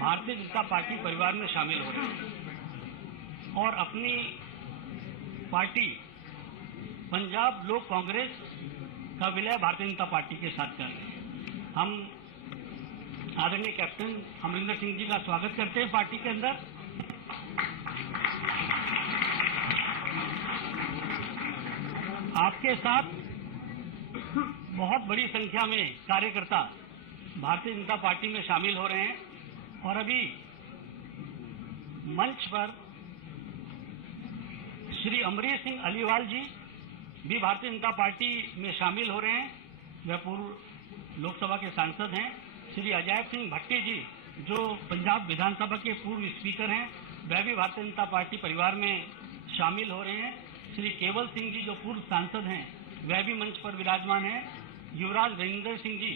Bharatiya Janata party परिवार में शामिल हो रहे हैं और अपनी पार्टी पंजाब लोक कांग्रेस का विलय भारतीय जनता पार्टी के साथ कर रहे हैं। हम आदरणीय कैप्टन अमरिंदर सिंह जी का स्वागत करते हैं पार्टी के अंदर। आपके साथ बहुत बड़ी संख्या में कार्यकर्ता भारतीय जनता पार्टी में शामिल हो रहे हैं और अभी मंच पर श्री अमरीश सिंह अलीवाल जी भी भारतीय जनता पार्टी में शामिल हो रहे हैं। वह पूर्व लोकसभा के सांसद हैं। श्री अजय सिंह भट्टी जी जो पंजाब विधानसभा के पूर्व स्पीकर हैं, वह भी भारतीय जनता पार्टी परिवार में शामिल हो रहे हैं। श्री केवल सिंह जी जो पूर्व सांसद हैं, वह भी मंच पर विराजमान हैं। युवराज रविंदर सिंह जी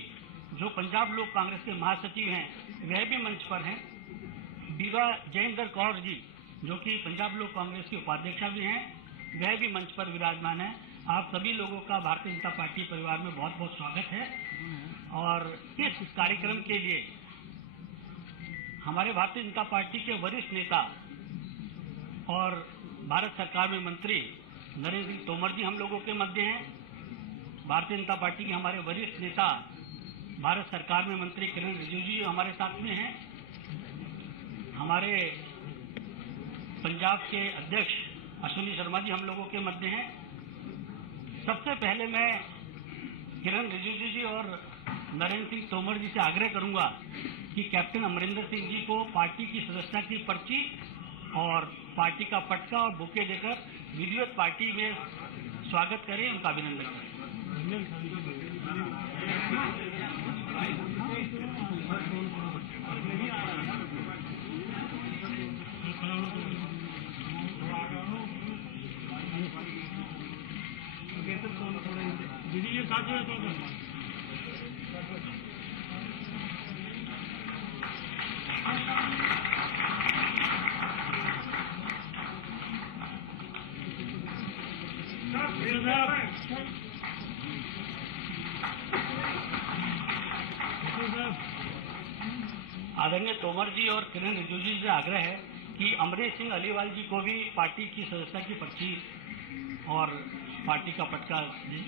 जो पंजाब लोक कांग्रेस के महासचिव हैं, वह भी मंच पर हैं। बीबा जयेंद्र कौर जी जो कि पंजाब लोक कांग्रेस के उपाध्यक्षा भी हैं, वह भी मंच पर विराजमान है। आप सभी लोगों का भारतीय जनता पार्टी परिवार में बहुत बहुत स्वागत है। और इस कार्यक्रम के लिए हमारे भारतीय जनता पार्टी के वरिष्ठ नेता और भारत सरकार में मंत्री नरेंद्र सिंह तोमर जी हम लोगों के मध्य हैं। भारतीय जनता पार्टी के हमारे वरिष्ठ नेता भारत सरकार में मंत्री किरण रिजिजू जी हमारे साथ में हैं। हमारे पंजाब के अध्यक्ष अश्विनी शर्मा जी हम लोगों के मध्य हैं। सबसे पहले मैं किरण रिजिजू जी और नरेंद्र सिंह तोमर जी से आग्रह करूंगा कि कैप्टन अमरिंदर सिंह जी को पार्टी की सदस्यता की पर्ची और पार्टी का पटका और बुके देकर विधिवत पार्टी में स्वागत करें, उनका अभिनंदन करें। आदरणीय तोमर जी और किरण रिजिजू जी से आग्रह है कि अमरीश सिंह अलीवाल जी को भी पार्टी की सदस्यता की पर्ची और पार्टी का पटका दें।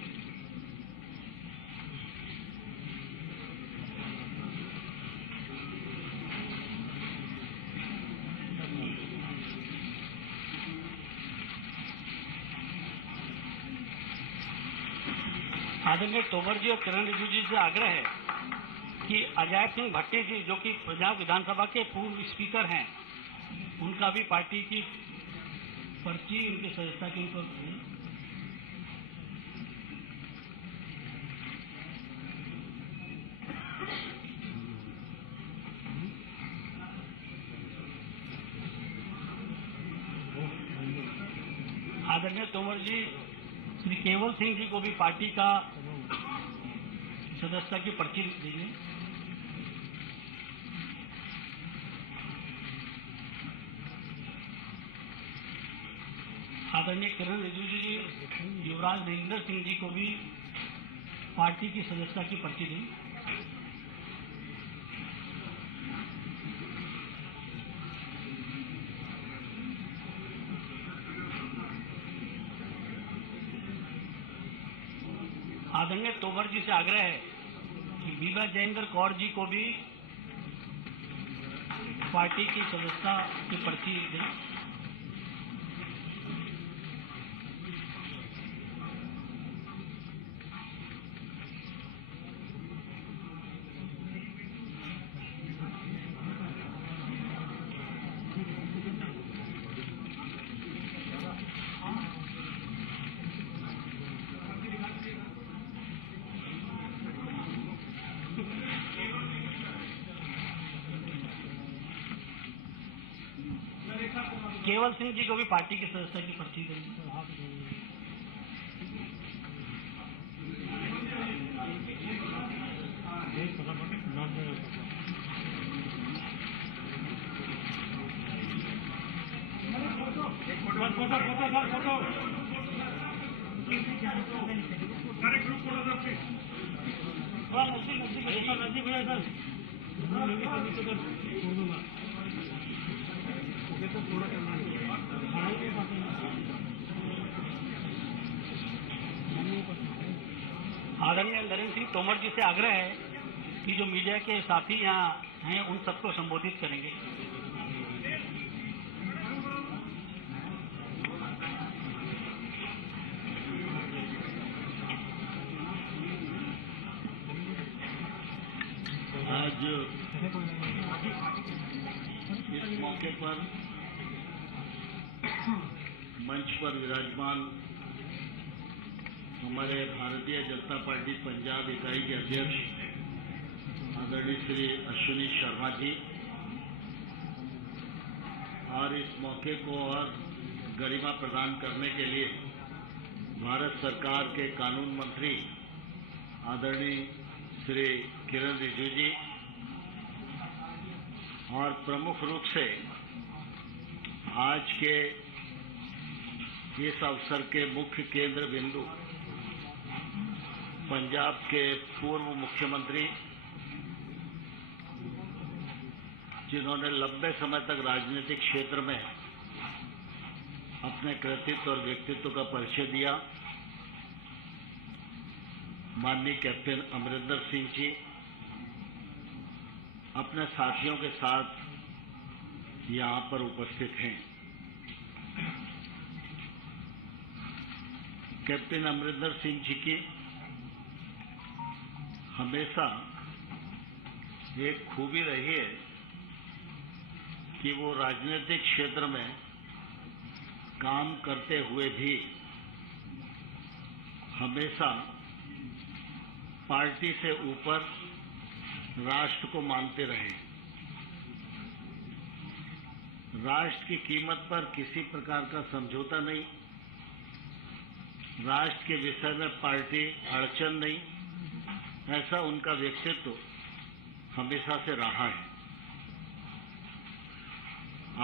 आदरणीय तोमर जी और किरण रिजिजू जी से आग्रह है कि अजय सिंह भट्टी जी जो कि पंजाब विधानसभा के पूर्व स्पीकर हैं, उनका भी पार्टी की पर्ची उनकी सदस्यता की उनको आदरणीय तोमर जी श्री केवल सिंह जी को भी पार्टी का सदस्यता की पर्ची दीजिए। आदरणीय किरण रिजिजू जी युवराज रविंदर सिंह जी को भी पार्टी की सदस्यता की पर्ची दी। आदरणीय तोमर जी से आग्रह है कि बीबा जयेंद्र कौर जी को भी पार्टी की सदस्यता की पर्ची दें। केवल सिंह जी को भी पार्टी की सदस्यता की पर्ची देंगे। नजदीक आदरणीय नरेंद्र सिंह तोमर जी से आग्रह है कि जो मीडिया के साथी यहाँ हैं उन सबको संबोधित करेंगे। आज इस मौके पर मंच पर विराजमान हमारे भारतीय जनता पार्टी पंजाब इकाई के अध्यक्ष आदरणीय श्री अश्विनी शर्मा जी और इस मौके को और गरिमा प्रदान करने के लिए भारत सरकार के कानून मंत्री आदरणीय श्री किरण रिजिजू जी और प्रमुख रूप से आज के इस अवसर के मुख्य केंद्र बिंदु पंजाब के पूर्व मुख्यमंत्री जिन्होंने लंबे समय तक राजनीतिक क्षेत्र में अपने कृतित्व और व्यक्तित्व का परिचय दिया, माननीय कैप्टन अमरिंदर सिंह जी अपने साथियों के साथ यहां पर उपस्थित हैं। कैप्टन अमरिंदर सिंह जी की हमेशा एक खूबी रही है कि वो राजनीतिक क्षेत्र में काम करते हुए भी हमेशा पार्टी से ऊपर राष्ट्र को मानते रहे। राष्ट्र की कीमत पर किसी प्रकार का समझौता नहीं, राष्ट्र के विषय में पार्टी अड़चन नहीं, ऐसा उनका व्यक्तित्व हमेशा से रहा है।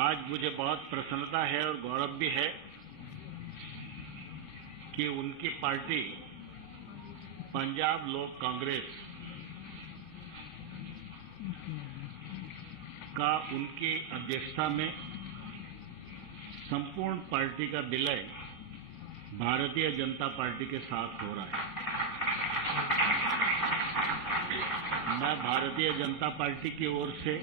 आज मुझे बहुत प्रसन्नता है और गौरव भी है कि उनकी पार्टी पंजाब लोक कांग्रेस का उनकी अध्यक्षता में संपूर्ण पार्टी का विलय भारतीय जनता पार्टी के साथ हो रहा है। मैं भारतीय जनता पार्टी की ओर से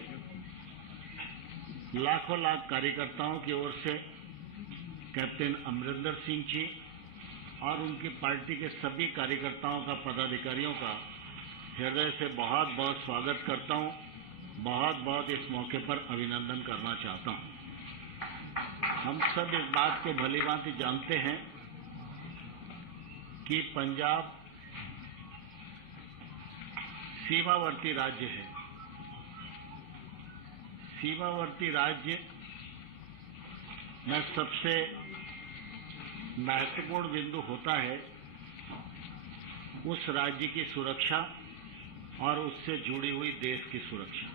लाखों लाख कार्यकर्ताओं की ओर से कैप्टन अमरिंदर सिंह जी और उनकी पार्टी के सभी कार्यकर्ताओं का, पदाधिकारियों का हृदय से बहुत बहुत स्वागत करता हूं, बहुत बहुत इस मौके पर अभिनंदन करना चाहता हूं। हम सब इस बात को भलीभांति जानते हैं कि पंजाब सीमावर्ती राज्य है। सीमावर्ती राज्य में सबसे महत्वपूर्ण बिंदु होता है उस राज्य की सुरक्षा और उससे जुड़ी हुई देश की सुरक्षा।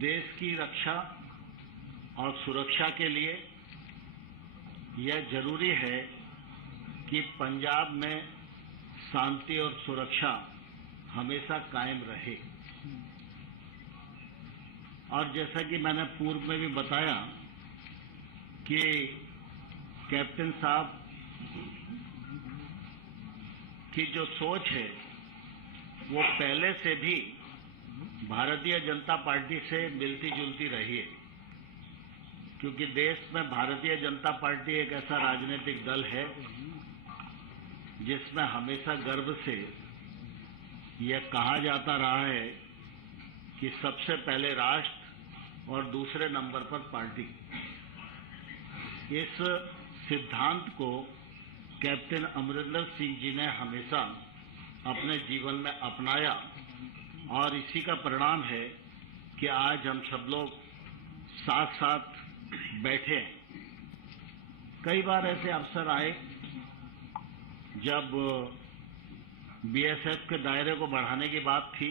देश की रक्षा और सुरक्षा के लिए यह जरूरी है कि पंजाब में शांति और सुरक्षा हमेशा कायम रहे। और जैसा कि मैंने पूर्व में भी बताया कि कैप्टन साहब की जो सोच है वो पहले से भी भारतीय जनता पार्टी से मिलती जुलती रही है, क्योंकि देश में भारतीय जनता पार्टी एक ऐसा राजनीतिक दल है जिसमें हमेशा गर्व से यह कहा जाता रहा है कि सबसे पहले राष्ट्र और दूसरे नंबर पर पार्टी। इस सिद्धांत को कैप्टन अमरिंदर सिंह जी ने हमेशा अपने जीवन में अपनाया और इसी का परिणाम है कि आज हम सब लोग साथ साथ बैठे हैं। कई बार ऐसे अवसर आए जब बीएसएफ के दायरे को बढ़ाने की बात थी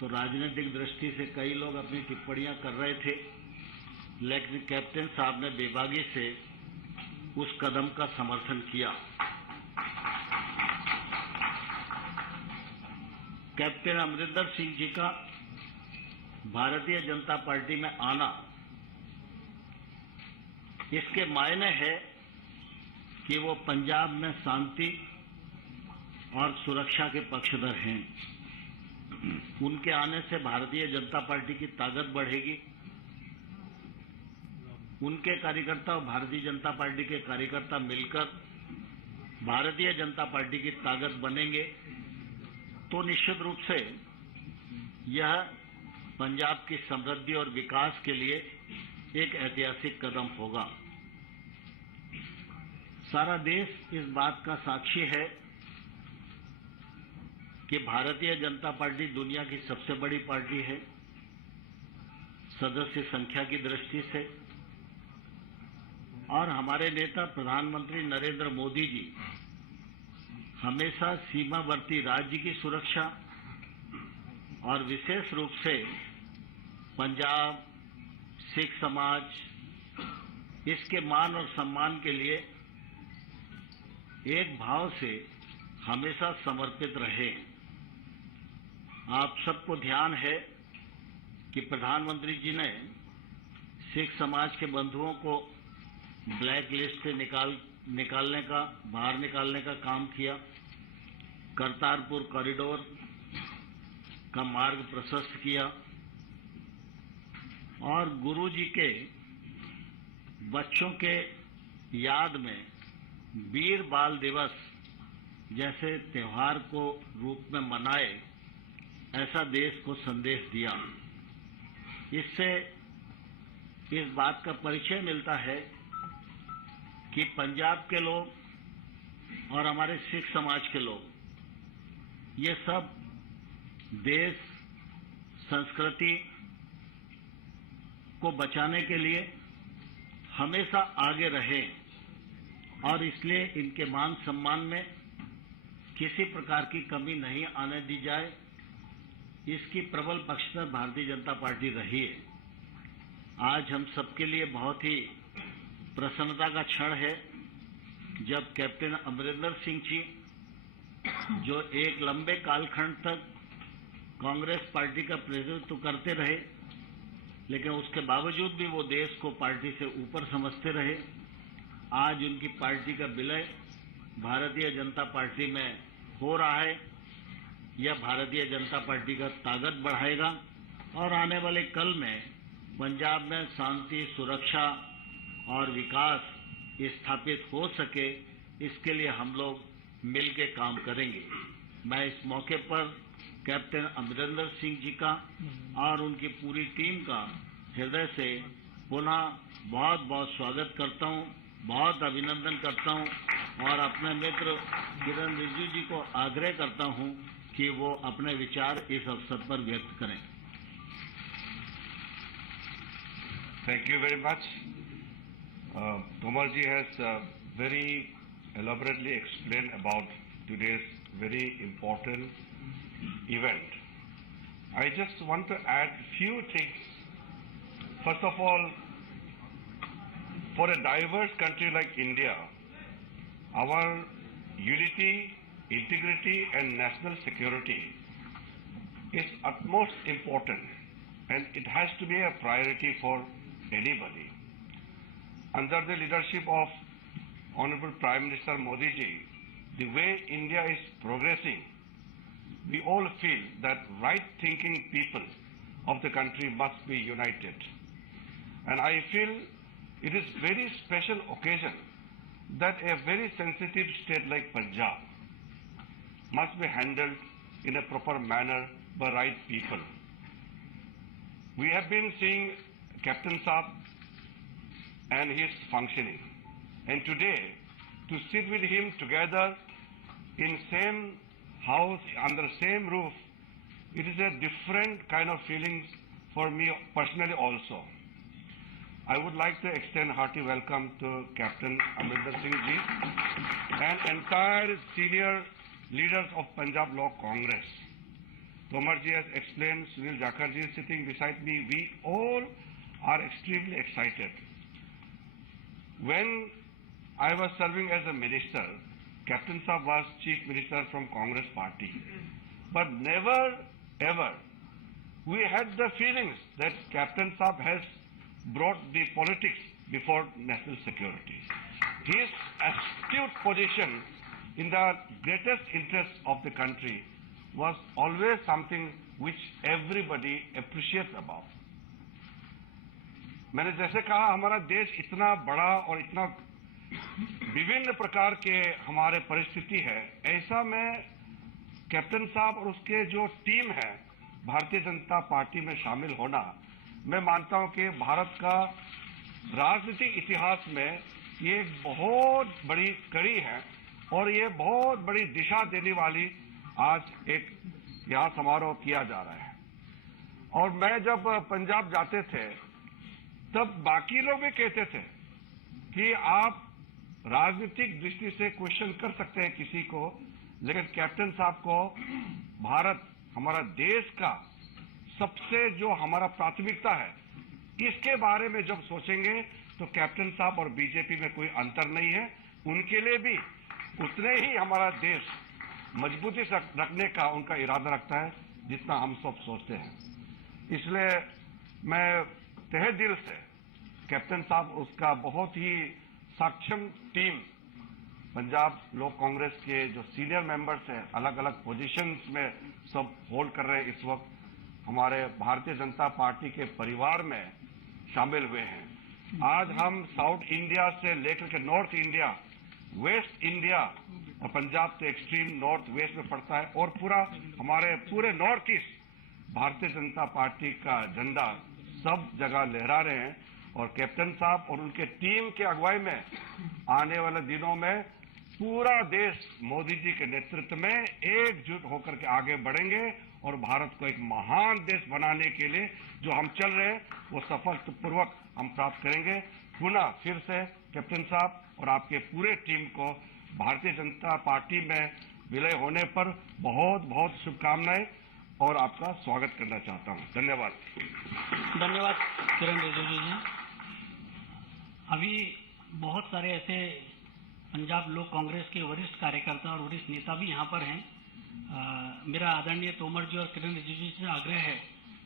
तो राजनीतिक दृष्टि से कई लोग अपनी टिप्पणियां कर रहे थे, लेकिन कैप्टन साहब ने बेबागी से उस कदम का समर्थन किया। कैप्टन अमरिंदर सिंह जी का भारतीय जनता पार्टी में आना, इसके मायने है कि वो पंजाब में शांति और सुरक्षा के पक्षधर हैं। उनके आने से भारतीय जनता पार्टी की ताकत बढ़ेगी। उनके कार्यकर्ता और भारतीय जनता पार्टी के कार्यकर्ता मिलकर भारतीय जनता पार्टी की ताकत बनेंगे तो निश्चित रूप से यह पंजाब की समृद्धि और विकास के लिए एक ऐतिहासिक कदम होगा। सारा देश इस बात का साक्षी है कि भारतीय जनता पार्टी दुनिया की सबसे बड़ी पार्टी है सदस्य संख्या की दृष्टि से, और हमारे नेता प्रधानमंत्री नरेंद्र मोदी जी हमेशा सीमावर्ती राज्य की सुरक्षा और विशेष रूप से पंजाब, सिख समाज, इसके मान और सम्मान के लिए एक भाव से हमेशा समर्पित रहे। आप सबको ध्यान है कि प्रधानमंत्री जी ने सिख समाज के बंधुओं को ब्लैक लिस्ट से बाहर निकालने का काम किया, करतारपुर कॉरिडोर का मार्ग प्रशस्त किया और गुरु जी के बच्चों के याद में वीर बाल दिवस जैसे त्योहार को रूप में मनाए, ऐसा देश को संदेश दिया। इससे इस बात का परिचय मिलता है कि पंजाब के लोग और हमारे सिख समाज के लोग ये सब देश संस्कृति को बचाने के लिए हमेशा आगे रहे और इसलिए इनके मान सम्मान में किसी प्रकार की कमी नहीं आने दी जाए, इसकी प्रबल पक्षधर भारतीय जनता पार्टी रही है। आज हम सबके लिए बहुत ही प्रसन्नता का क्षण है जब कैप्टन अमरिंदर सिंह जी, जो एक लंबे कालखंड तक कांग्रेस पार्टी का प्रतिनिधित्व करते रहे, लेकिन उसके बावजूद भी वो देश को पार्टी से ऊपर समझते रहे, आज उनकी पार्टी का विलय भारतीय जनता पार्टी में हो रहा है। यह भारतीय जनता पार्टी का ताकत बढ़ाएगा और आने वाले कल में पंजाब में शांति, सुरक्षा और विकास स्थापित हो सके, इसके लिए हम लोग मिलकर काम करेंगे। मैं इस मौके पर कैप्टन अमरिंदर सिंह जी का और उनकी पूरी टीम का हृदय से पुनः बहुत बहुत स्वागत करता हूं, बहुत अभिनंदन करता हूं और अपने मित्र किरण रिजिजू जी को आग्रह करता हूं कि वो अपने विचार इस अवसर पर व्यक्त करें। Thank you very much. Tomar ji has very elaborately explained about today's very important event. I just want to add few things. First of all, for a diverse country like India, our unity, integrity and national security is utmost important, and it has to be a priority for anybody. Under the leadership of Honorable Prime Minister Modi ji, the way India is progressing, we all feel that right-thinking people of the country must be united. And I feel it is very special occasion that a very sensitive state like Punjab must be handled in a proper manner by right people. We have been seeing Captain Saab and his functioning, and today to sit with him together in same house, under same roof, it is a different kind of feelings for me personally also. I would like to extend hearty welcome to Captain Amrinder Singh ji and entire senior leaders of Punjab Law Congress. Tomar ji has explained, Sunil Jakar ji is sitting beside me. We all are extremely excited. When I was serving as a minister, Captain Saab was Chief Minister from Congress Party. But never ever we had the feelings that Captain Saab has brought the politics before national security. His astute position in the greatest interest of the country was always something which everybody appreciates about. मैंने जैसे कहा, हमारा देश इतना बड़ा और इतना विभिन्न प्रकार के हमारे परिस्थिति है, ऐसा में कैप्टन साहब और उसके जो टीम है भारतीय जनता पार्टी में शामिल होना, मैं मानता हूं कि भारत का राजनीतिक इतिहास में ये एक बहुत बड़ी कड़ी है और ये बहुत बड़ी दिशा देने वाली आज एक यहाँ समारोह किया जा रहा है। और मैं जब पंजाब जाते थे तब बाकी लोग भी कहते थे कि आप राजनीतिक दृष्टि से क्वेश्चन कर सकते हैं किसी को, लेकिन कैप्टन साहब को भारत, हमारा देश का सबसे जो हमारा प्राथमिकता है, इसके बारे में जब सोचेंगे तो कैप्टन साहब और बीजेपी में कोई अंतर नहीं है। उनके लिए भी उतने ही हमारा देश मजबूती से रखने का उनका इरादा रखता है जितना हम सब सोचते हैं। इसलिए मैं तहे दिल से कैप्टन साहब, उसका बहुत ही सक्षम टीम, पंजाब लोक कांग्रेस के जो सीनियर मेंबर्स हैं, अलग अलग पोजीशंस में सब होल्ड कर रहे हैं, इस वक्त हमारे भारतीय जनता पार्टी के परिवार में शामिल हुए हैं। आज हम साउथ इंडिया से लेकर के नॉर्थ इंडिया, वेस्ट इंडिया और पंजाब तो एक्सट्रीम नॉर्थ वेस्ट में पड़ता है और पूरा हमारे पूरे north east Bharatiya Janata party का झंडा सब जगह लहरा रहे हैं। और कैप्टन साहब और उनके टीम के अगुवाई में आने वाले दिनों में पूरा देश मोदी जी के नेतृत्व में एकजुट होकर के आगे बढ़ेंगे और भारत को एक महान देश बनाने के लिए जो हम चल रहे हैं वो सफलतापूर्वक हम प्राप्त करेंगे। पुनः फिर से कैप्टन साहब और आपके पूरे टीम को भारतीय जनता पार्टी में विलय होने पर बहुत बहुत शुभकामनाएं और आपका स्वागत करना चाहता हूं। धन्यवाद। धन्यवाद किरण रिजिजू जी। अभी बहुत सारे ऐसे पंजाब लोक कांग्रेस के वरिष्ठ कार्यकर्ता और वरिष्ठ नेता भी यहाँ पर हैं। मेरा आदरणीय तोमर जी और किरण रिजिजू से आग्रह है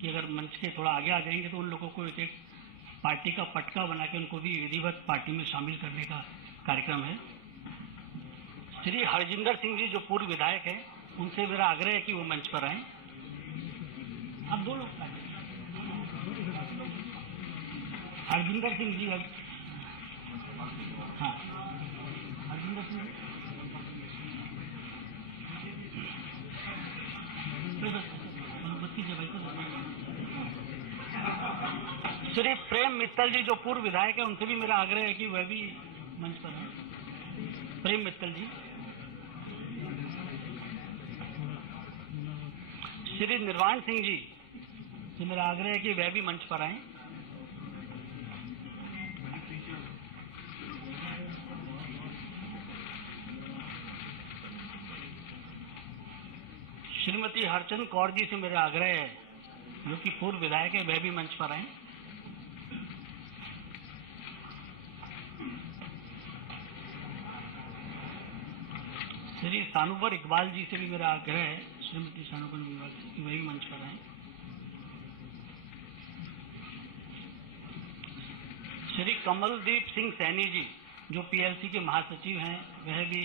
कि अगर मंच के थोड़ा आगे आ जाएंगे तो उन लोगों को एक एक पार्टी का पटका बना के उनको भी विधिवत पार्टी में शामिल करने का कार्यक्रम है। श्री हरजिंदर सिंह जी जो पूर्व विधायक हैं, उनसे मेरा आग्रह है कि वो मंच पर आए। अब दो लोग हरजिंदर सिंह जी, हाँ हरजिंदर सिंह श्री प्रेम मित्तल जी जो पूर्व विधायक है, उनसे भी मेरा आग्रह है कि वह भी मंच पर हैं। प्रेम मित्तल जी। श्री निर्वाण सिंह जी से मेरा आग्रह है कि वह भी मंच पर आए। श्रीमती हरचंद कौर जी से मेरा आग्रह है, जो कि पूर्व विधायक है, वह भी मंच पर आए। श्री सानुवर इकबाल जी से भी मेरा आग्रह है, श्रीमती सानुवर इकबाल जी वही मंच पर आए। श्री कमलदीप सिंह सैनी जी जो पीएलसी के महासचिव हैं, वह भी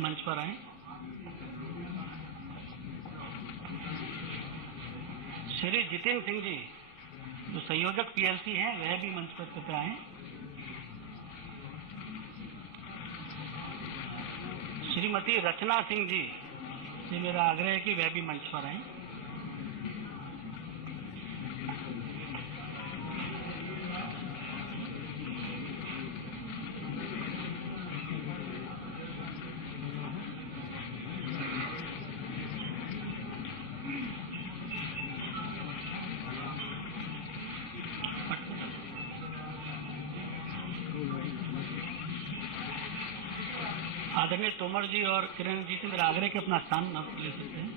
मंच पर आए। श्री जितेंद्र सिंह जी जो संयोजक पीएलसी हैं, वह भी मंच पर आए। श्रीमती रचना सिंह जी से मेरा आग्रह है कि वह भी मंच पर आए। आदरणीय तोमर जी और किरण जी से मेरा आग्रह कि अपना स्थान आप ले सकते हैं।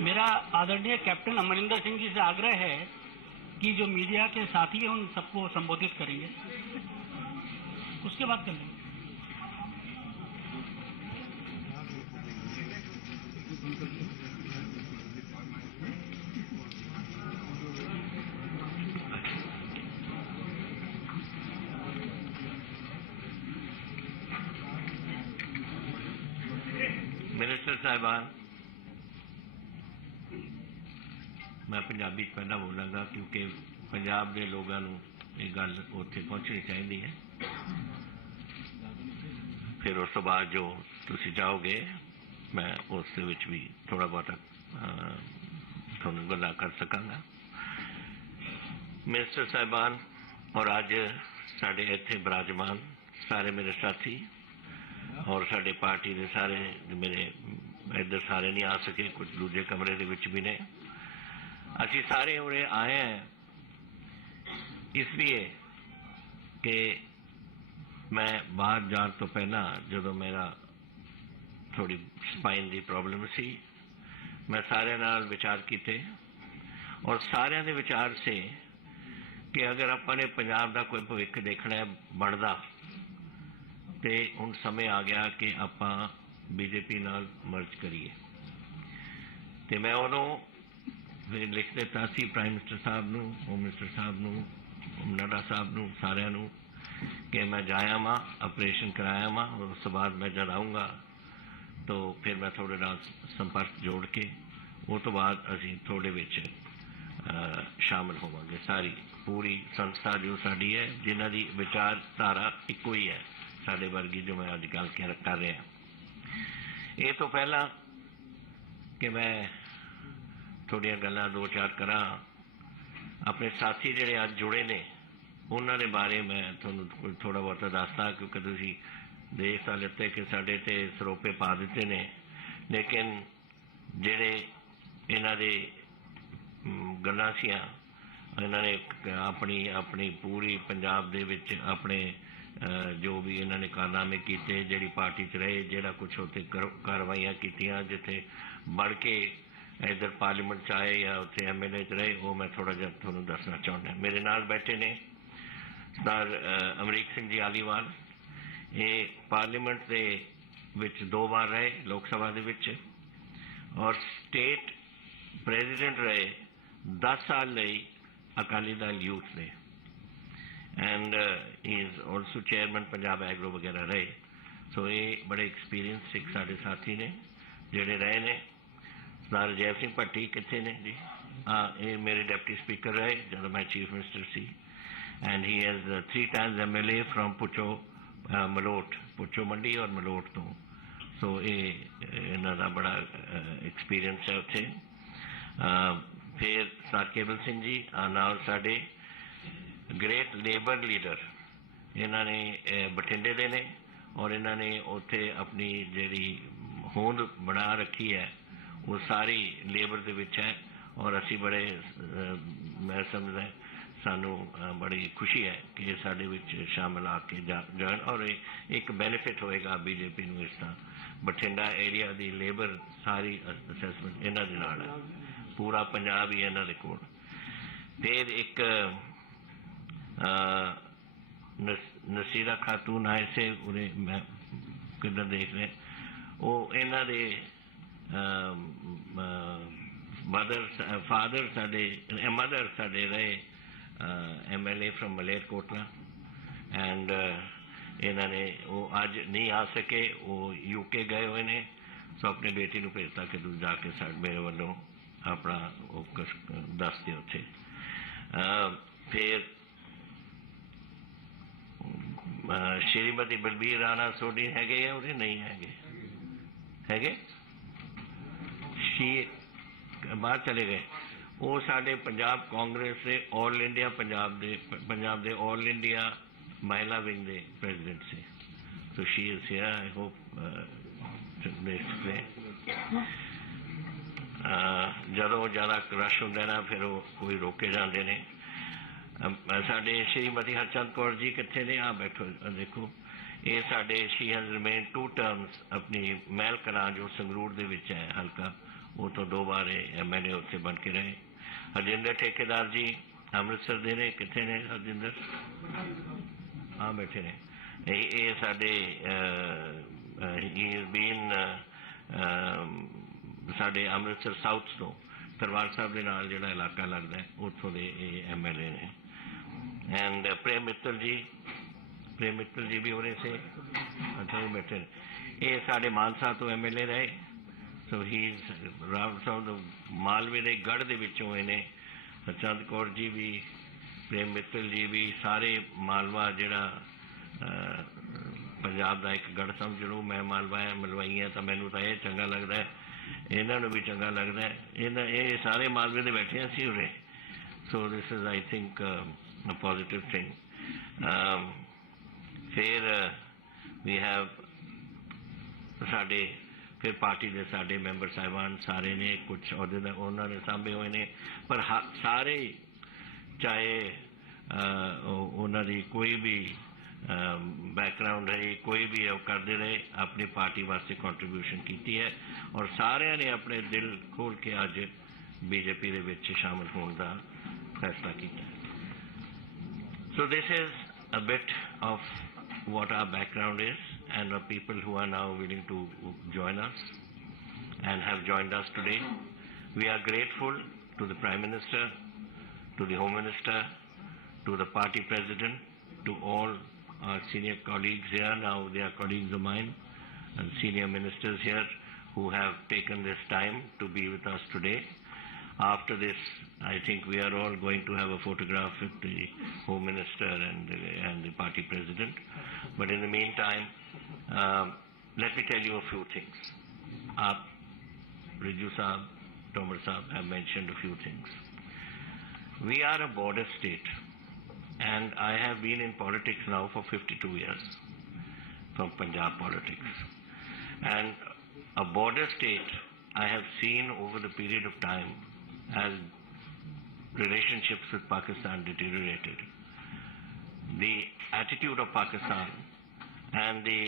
मेरा आदरणीय कैप्टन अमरिंदर सिंह जी से आग्रह है कि जो मीडिया के साथी हैं उन सबको संबोधित करेंगे, उसके बाद कर लेंगे। मिनिस्टर साहिबान, मैं पंजाबी पहला बोलांगा क्योंकि पंजाब के लोगों को ये गल उत्थे पहुँचनी चाहिए है। फिर उस तो बाद जो तुसी चाहोगे मैं उस विच भी थोड़ा बहुत थोड़ी गल्लां कर सकांगा। मिनिस्टर साहिबान और अज साडे इत्थे विराजमान सारे मेरे साथी और साडे पार्टी के सारे मेरे इधर सारे नहीं आ सके, कुछ दूजे कमरे के विच भी ने। असी सारे उरे आए हैं इसलिए कि मैं बाहर जाने तो पहला जो मेरा थोड़ी स्पाइन की प्रॉब्लम सी, मैं सारे नाल विचार किए और सारे के विचार से कि अगर अपने पंजाब का कोई भविख देखना है बनता तो हुण समय आ गया कि आप बीजेपी नाल मर्ज करिए। तो मैं उदों लिख दिता सी प्राइम मिनिस्टर साहब नूं, होम मिनिस्टर साहब नूं, नड्डा साहब नूं, सारिआं नूं कि मैं जाया वां, ऑपरेशन कराया वां और उस बाद मैं जब आऊँगा तो फिर मैं थोड़े नाल संपर्क जोड़ के उस तो बाद असीं थोड़े विच शामिल होवांगे। सारी पूरी संस्था जो साडी है जिन्हां दी विचारधारा इक्को ही है साडे वर्गी जो मैं अज गल कर रहा। ये तो पहला कि मैं थोड़ियां गल्लां दो चार करा अपने साथी जिहड़े अज जुड़े ने उन्हां दे बारे मैं तुहानूं थोड़ा बहुत दसदा क्योंकि तुसीं देख तां लिते कि साडे ते सरोपे पा दिते ने, लेकिन जिहड़े इन्हां दे गल्लां सीआं इन्हां ने अपनी अपनी पूरी पंजाब दे विच अपने जो भी इन्होंने कारनामे किए, जिहड़ी पार्टी च रहे, जिहड़ा कुछ उत्थे कार्रवाइयां कीतियां, जिथे बढ़ के इधर पार्लीमेंट च आए या उत्थे MLA च रहे, वो मैं थोड़ा जिहा तुहानूं दसना चाहुंदा। मेरे नाल बैठे ने सरदार अमरीक सिंह जी आलीवाल, ये पार्लीमेंट दे विच 2 बार रहे, लोक सभा दे विच और स्टेट प्रेजिडेंट रहे 10 साल लई अकाली दल यूथ ने and he is also chairman Punjab agro वगैरह रहे। सो ये बड़े एक्सपीरियंस सिख साढ़े साथी ने जोड़े रहे ने। सरदार जय सिंह भट्टी कितने ने जी? हाँ, ये मेरे डिप्टी स्पीकर रहे जब मैं chief minister see and he has 3 times MLA from पुचो मलोट, पुचो मंडी और मलोट तो। सो ये इन्हां दा बड़ा एक्सपीरियंस है उत्थे। फिर सरदार केवल सिंह जी नाल साडे ग्रेट लेबर लीडर, इन्होंने बठिंडे दे ने और इन्होंने उत्थे अपनी जिहड़ी होंद बना रखी है वो सारी लेबर दे विच है और असी बड़े मैं समझदा सानू बड़ी खुशी है कि ये साडे विच शामिल आके जान और एक बेनिफिट होएगा बीजेपी नूं। इस तरह बठिंडा एरिया दी लेबर सारी असैसमेंट इन्हां दे नाल है, पूरा पंजाब ही इन्हां दे कोल। फिर एक नसीरा खातून आए से उन्हें मैं किधर देख रहे, वो इन्हां दे मदर साडे रहे MLA फ्रॉम मलेरकोटला एंड इन्होंने वो अज नहीं आ सके, वो UK गए हुए ने। सो अपनी बेटी नूं भेजता कि तू जाके मेरे वालों अपना वो दस दे उत्थे। फिर श्रीमती बलबीर राणा सोडी हैगे या उहदे नहीं हैगे शी बाहर चले गए। वो साडे पंजाब कांग्रेस से all India Punjab they all India महिला विंग दे प्रेजिडेंट से। So she is here, I hope जदों ज़्यादा रश होंदा ना फिर वो कोई रोके जाते हैं। साडे श्रीमती हरचंद कौर जी कितने ने? आ बैठो देखो, ये साडे शी हैज़ रिमेन 2 terms अपनी महल कलां जो संगरूर दे विच है हल्का, वो तो 2 बार MLA उत्थे बन के रहे। हरजिंदर ठेकेदार जी अमृतसर दे ने, कितने ने हरजिंदर? हाँ बैठे ने। ये साडे बीन साडे अमृतसर साउथ तो दरबार साहब के नाल जिहड़ा इलाका लगता है उत्थों दे MLA ने। एंड प्रेम मित्तल जी भी उन्हें से अच्छा बैठे। ये साडे मानसा तो MLA रहे So he's around some of the Malwe ਦੇ ਗੜ ਦੇ ਵਿੱਚੋਂ ਇਹਨੇ ਚੰਦ ਕੌਰ ਜੀ ਵੀ ਪ੍ਰੇਮ ਮਿੱਤਲ ਜੀ ਵੀ ਸਾਰੇ ਮਾਲਵਾ ਜਿਹੜਾ ਪੰਜਾਬ ਦਾ ਇੱਕ ਗੜ ਸਮਝ ਲਓ ਮੈਂ ਮਲਵਾਈ ਹਾਂ ਤਾਂ ਮੈਨੂੰ ਤਾਂ ਇਹ ਚੰਗਾ ਲੱਗਦਾ ਹੈ ਇਹਨਾਂ ਨੂੰ ਵੀ ਚੰਗਾ ਲੱਗਦਾ ਹੈ ਇਹ ਸਾਰੇ ਮਾਲਵੇ ਦੇ ਬੈਠੇ ਅਸੀਂ ਉਰੇ so this is I think a positive thing. ਫਿਰ we have ਸਾਡੇ ਫਿਰ ਪਾਰਟੀ ਦੇ ਸਾਡੇ ਮੈਂਬਰ ਸਾਹਿਬਾਨ ਸਾਰੇ ਨੇ ਕੁਛ ਅਹੁਦੇ ਦਾ ਉਹਨਾਂ ਨੇ ਸਾਂਭੇ ਹੋਏ ਨੇ ਪਰ ਸਾਰੇ ਚਾਹੇ ਉਹਨਾਂ ਦੀ ਕੋਈ ਵੀ ਬੈਕਗਰਾਉਂਡ ਰਹੇ ਕੋਈ ਵੀ ਉਹ ਕਰਦੇ ਰਹੇ ਆਪਣੀ ਪਾਰਟੀ ਵਾਸਤੇ ਕੰਟਰੀਬਿਊਸ਼ਨ ਕੀਤੀ ਹੈ ਔਰ ਸਾਰਿਆਂ ਨੇ ਆਪਣੇ ਦਿਲ ਖੋਲ੍ਹ ਕੇ ਅੱਜ ਬੀਜੇਪੀ ਦੇ ਵਿੱਚ ਸ਼ਾਮਲ ਹੋਣ ਦਾ ਫੈਸਲਾ ਕੀਤਾ ਹੈ So this is a bit of what our background is and the people who are now willing to join us and have joined us today. We are grateful to the Prime Minister, to the Home Minister, to the party president, to all our senior colleagues here. Now they are colleagues of mine and senior ministers here who have taken this time to be with us today. After this, I think we are all going to have a photograph with the Home Minister and the party president. But in the meantime, let me tell you a few things. Riju Saab, Tomar Saab have mentioned a few things. We are a border state, and I have been in politics now for 52 years, from Punjab politics. And a border state, I have seen over the period of time as relationships with Pakistan deteriorated. The attitude of Pakistan and the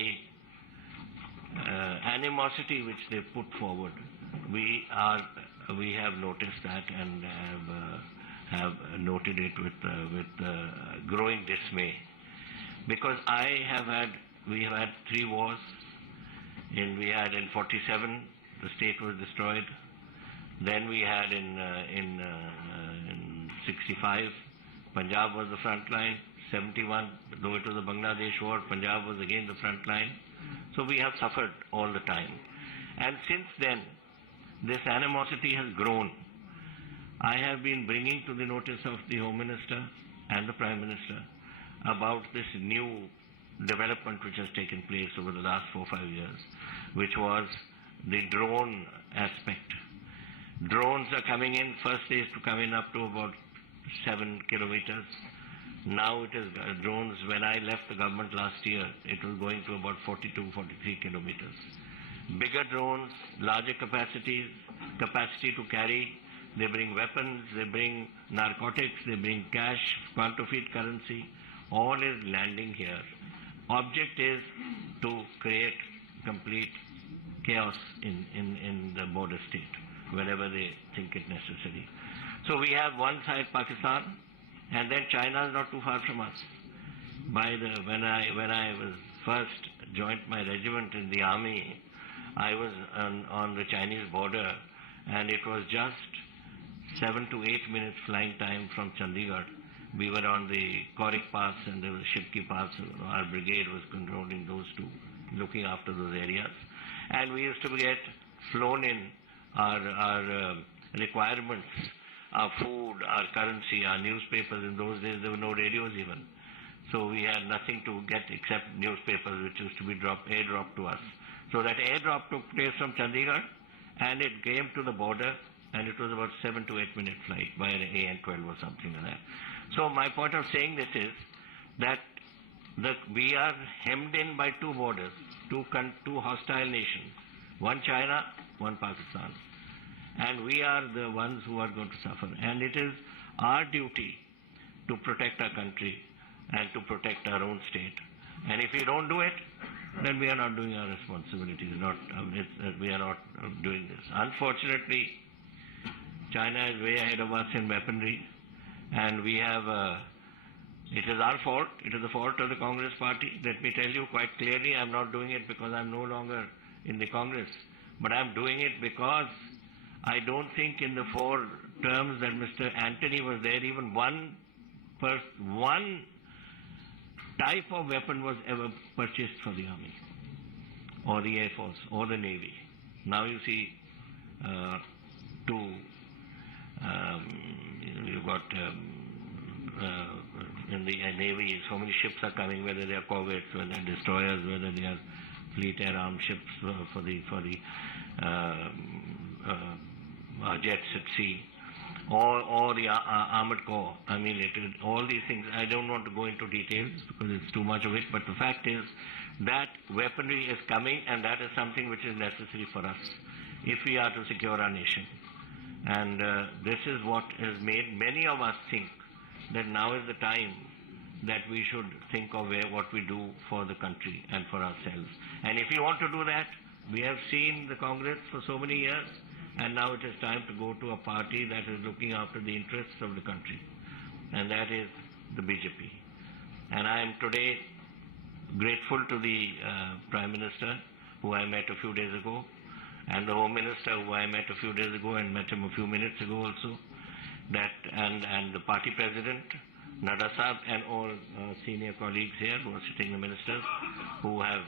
animosity which they put forward, we have noticed that and have noted it with growing dismay. Because we have had 3 wars. We had in 47, the state was destroyed. Then we had in 65, Punjab was the front line. 71, though it was a Bangladesh war, Punjab was again the front line. So we have suffered all the time. And since then, this animosity has grown. I have been bringing to the notice of the Home Minister and the Prime Minister about this new development which has taken place over the last 4-5 years, which was the drone aspect. Drones are coming in. First they used to come in up to about 7 kilometers. Now it is drones. When I left the government last year, it was going to about 42-43 kilometers. Bigger drones, larger capacity to carry. They bring weapons, they bring narcotics, they bring cash, counterfeit currency. All is landing here. Object is to create complete chaos in the border state whenever they think it necessary. So we have one side Pakistan, and then China is not too far from us. When I was first joined my regiment in the army, I was on the Chinese border, and it was just 7 to 8 minutes flying time from Chandigarh. We were on the Korik Pass and there was Shipki Pass. Our brigade was controlling those two, looking after those areas. And we used to get flown in our requirements, our food, our currency, our newspapers. In those days there were no radios even. So we had nothing to get except newspapers which used to be airdropped to us. So that airdrop took place from Chandigarh and it came to the border and it was about 7 to 8 minute flight by an AN-12 or something like that. So my point of saying this is that we are hemmed in by 2 borders, 2 hostile nations. One China, one Pakistan. And we are the ones who are going to suffer. And it is our duty to protect our country and to protect our own state. And if we don't do it, then we are not doing our responsibilities. We are not doing this. Unfortunately, China is way ahead of us in weaponry. And we have, it is our fault. It is the fault of the Congress party. Let me tell you quite clearly, I am not doing it because I am no longer in the Congress, but I am doing it because I don't think in the 4 terms that Mr. Antony was there, even one type of weapon was ever purchased for the Army or the Air Force or the Navy. Now you see to you've got in the Navy, so many ships are coming, whether they are corvettes, whether they are destroyers, whether they are fleet air armed ships for the jets at sea, or the armored corps. I mean, all these things. I don't want to go into details because it's too much of it. But the fact is that weaponry is coming, and that is something which is necessary for us if we are to secure our nation. And this is what has made many of us think that now is the time that we should think of what we do for the country and for ourselves. And if you want to do that, we have seen the Congress for so many years, and now it is time to go to a party that is looking after the interests of the country, and that is the BJP. And I am today grateful to the Prime Minister, who I met a few days ago, and the Home Minister, who I met a few days ago and met him a few minutes ago also, and the party President, Nadda Sahab, and all senior colleagues here who are sitting, the ministers, who have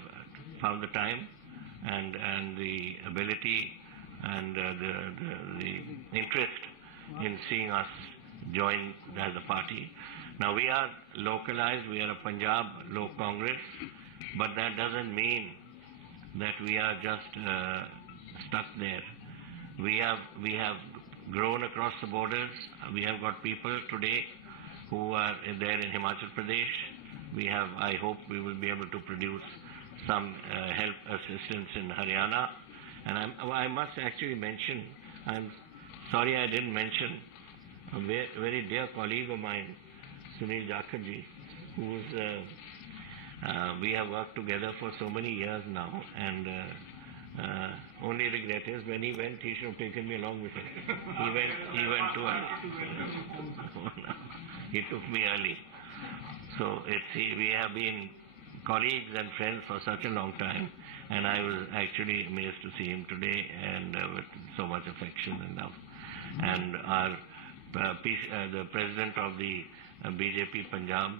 found the time and the ability and the interest in seeing us join as a party. Now we are localized, we are a Punjab Lok Congress, but that doesn't mean that we are just stuck there. We have grown across the borders. We have got people today who are there in Himachal Pradesh. We have, I hope we will be able to produce some help assistance in Haryana. And I must actually mention, I'm sorry I didn't mention a very dear colleague of mine, Sunil Jakharji, who's we have worked together for so many years now, and only regret is when he went, he should have taken me along with him. He went to he took me early. So we have been colleagues and friends for such a long time, and I was actually amazed to see him today, and with so much affection and love. And our the president of the BJP Punjab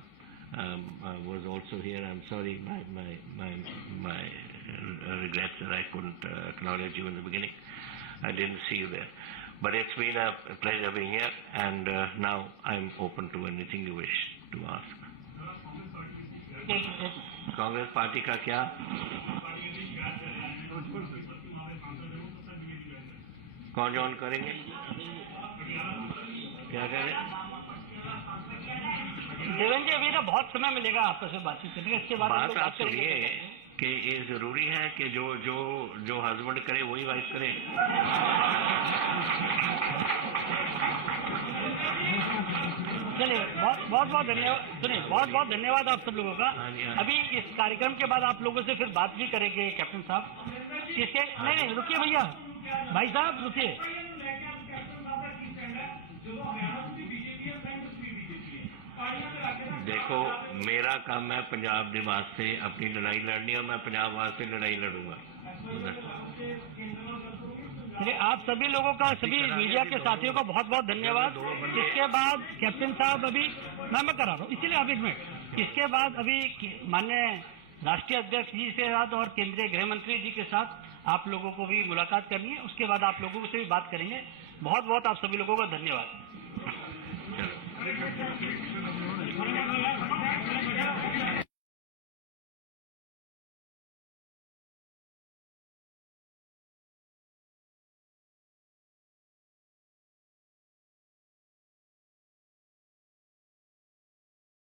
was also here. I'm sorry, my regrets that I couldn't acknowledge you in the beginning. I didn't see you there. But it's been a pleasure being here, and now I'm open to anything you wish to ask. Congress party का क्या? कौन join करेंगे? क्या कह रहे हैं? देवेंद्र जी, अभी ना बहुत समय मिलेगा आपस में बातचीत करने का। इसके बाद बात आप सुनिए कि ये जरूरी है कि जो हस्बैंड करे वही वाइफ करे। चलिए, बहुत धन्यवाद। सुनिए, बहुत धन्यवाद आप सब लोगों का। अभी इस कार्यक्रम के बाद आप लोगों से फिर बात भी करेंगे कैप्टन साहब। इसके नहीं रुकिए भैया, भाई साहब रुकिए। देखो, मेरा काम है पंजाब के वास्ते अपनी लड़ाई लड़नी, और मैं पंजाब वास्ते लड़ाई लड़ूंगा। आप सभी लोगों का, सभी मीडिया के साथियों का बहुत बहुत धन्यवाद। इसके बाद कैप्टन साहब अभी मैं करा रहा हूँ, इसीलिए आप एक मिनट। इसके बाद अभी माननीय राष्ट्रीय अध्यक्ष जी के साथ और केंद्रीय गृह मंत्री जी के साथ आप लोगों को भी मुलाकात करनी है। उसके बाद आप लोगों से भी बात करेंगे। बहुत बहुत आप सभी लोगों का धन्यवाद।